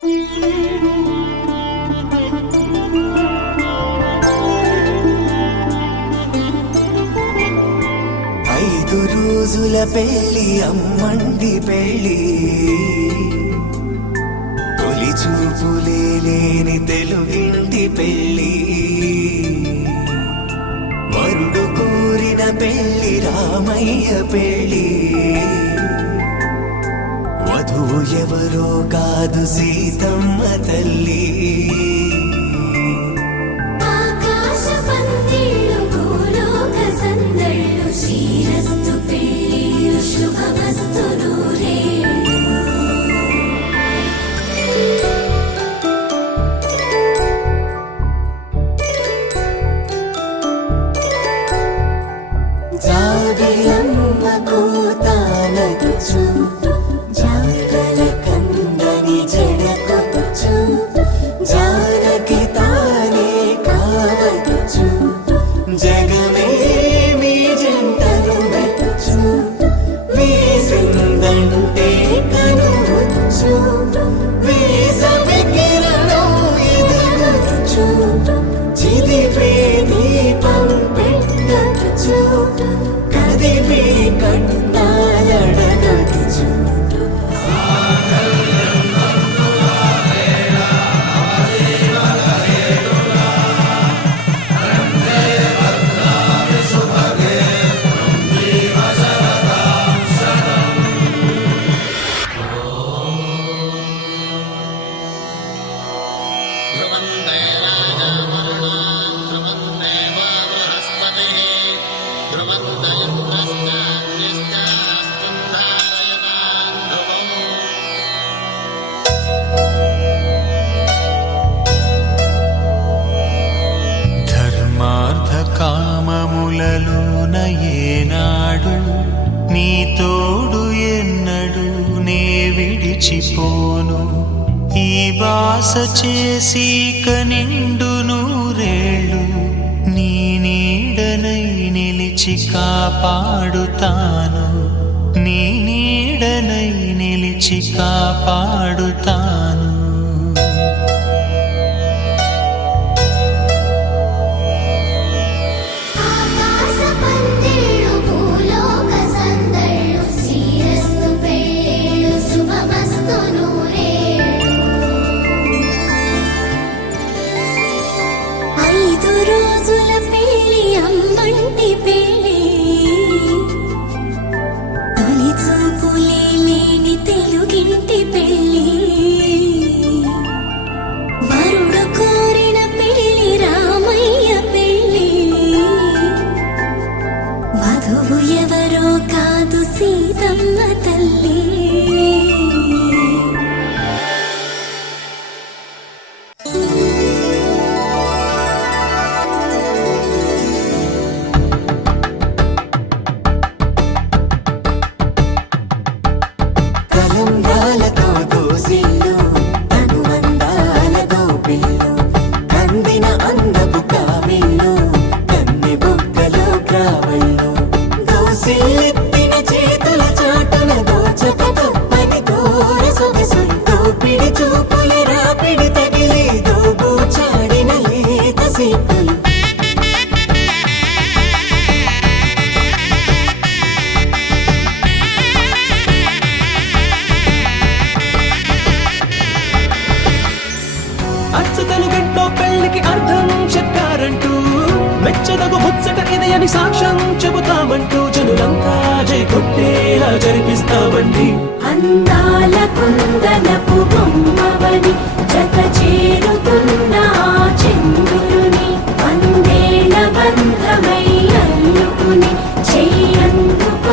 5 రోజుల పెళ్లి అమ్మండి పెళ్లి తొలి చూపులే లేని తెలుగింటి పెళ్లి వరుడు కోరిన పెళ్లి రామయ్య పెళ్లి వధువు ఎవరో కాదు సీతమ్మ తల్లి కామములలోన ఏనాడు నీ తోడు ఎన్నడు నే విడిచిపోను ఈ బాస చేసి కనిండు నూరేళ్ళు నీ నీడనై నిలిచి కాపాడుతాను నీ నీడనై నిలిచి కాపాడుతాను ఎవరో కాదు సీతమ్మ తల్లి కలంబ్రాలతో దోసిళ్ళు అనుబంధాలతో పిల్లు కందిన అందపు కావిళ్ళు కన్ని బుక్కలో క్రావళ్ళు దోసిల్లెత్తిన చేతుల చాటున దోచక తప్పని దూర సొగసులతో పిడి చూపుల రాపిడి తగిలి దోబూచాడిన లేత సీపులు అచ్చతలుగంట్లో పెళ్లికి అర్థం చెప్పారంటూ మెచ్చదగు ముచ్చట ఇది అని సాక్ష్యం చెబుతామంటూ జనులంతా జై కొట్టేలా జరిపిస్తామండి అందాల కుందనపు బొమ్మవని జత చేరుతున్న చంద్రుని వందేళ్ల బంధమై అల్లుకుని చెయ్యందుకోవటేమో